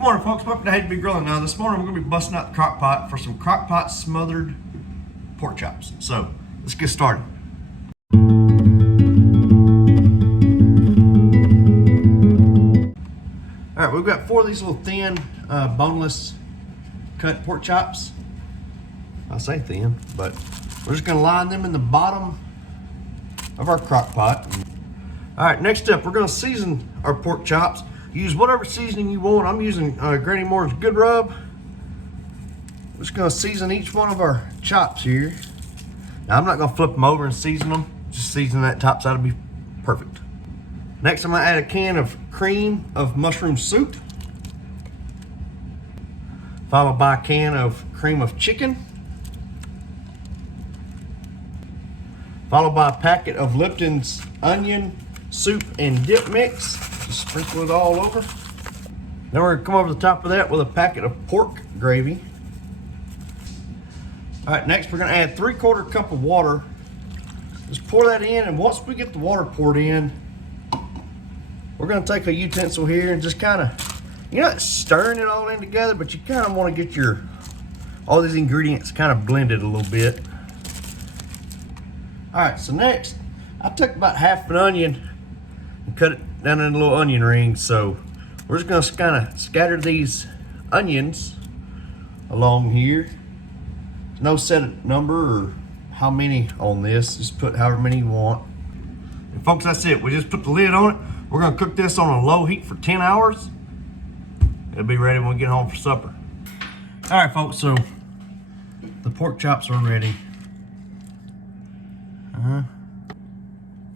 Good morning, folks. Welcome to Hate to Be Grilling. Now, this morning we're going to be busting out the crock pot for some crock pot smothered pork chops. So, let's get started. All right, we've got 4 of these little thin, boneless cut pork chops. I say thin, but we're just going to line them in the bottom of our crock pot. All right, next up, we're going to season our pork chops. Use whatever seasoning you want. I'm using Granny Moore's Good Rub. We're just going to season each one of our chops here. Now, I'm not going to flip them over and season them. Just season that top side will be perfect. Next, I'm going to add a can of cream of mushroom soup, followed by a can of cream of chicken, followed by a packet of Lipton's onion soup and dip mix. Just sprinkle it all over. Then we're gonna come over the top of that with a packet of pork gravy. All right, next we're gonna add 3/4 cup of water. Just pour that in, and once we get the water poured in, we're gonna take a utensil here and just kind of, you're not stirring it all in together, but you kind of want to get all these ingredients kind of blended a little bit. All right, so next, I took about half an onion and cut it down in little onion rings. So we're just gonna kind of scatter these onions along here. There's no set number or how many on this. Just put however many you want. And folks, that's it. We just put the lid on it. We're gonna cook this on a low heat for 10 hours. It'll be ready when we get home for supper. All right, folks, so the pork chops are ready.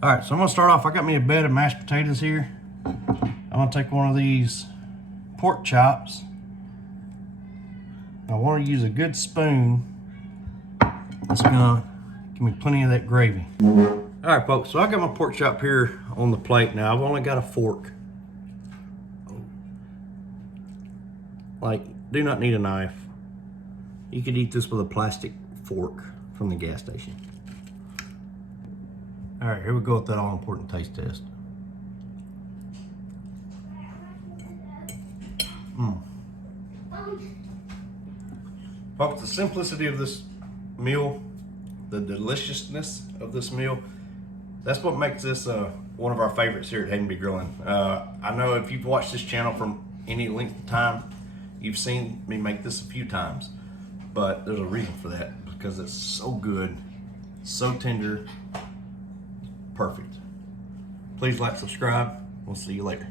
All right, so I'm gonna start off. I got me a bed of mashed potatoes here. I'm gonna take one of these pork chops. I want to use a good spoon. That's gonna give me plenty of that gravy. All right, folks, so I got my pork chop here on the plate now. I've only got a fork. Like, do not need a knife. You could eat this with a plastic fork from the gas station. All right, here we go with that all-important taste test. Folks, the simplicity of this meal, the deliciousness of this meal, that's what makes this one of our favorites here at Hate to Be Grilling. I know if you've watched this channel from any length of time, you've seen me make this a few times, but there's a reason for that, because it's so good, so tender, perfect. Please like, subscribe. We'll see you later.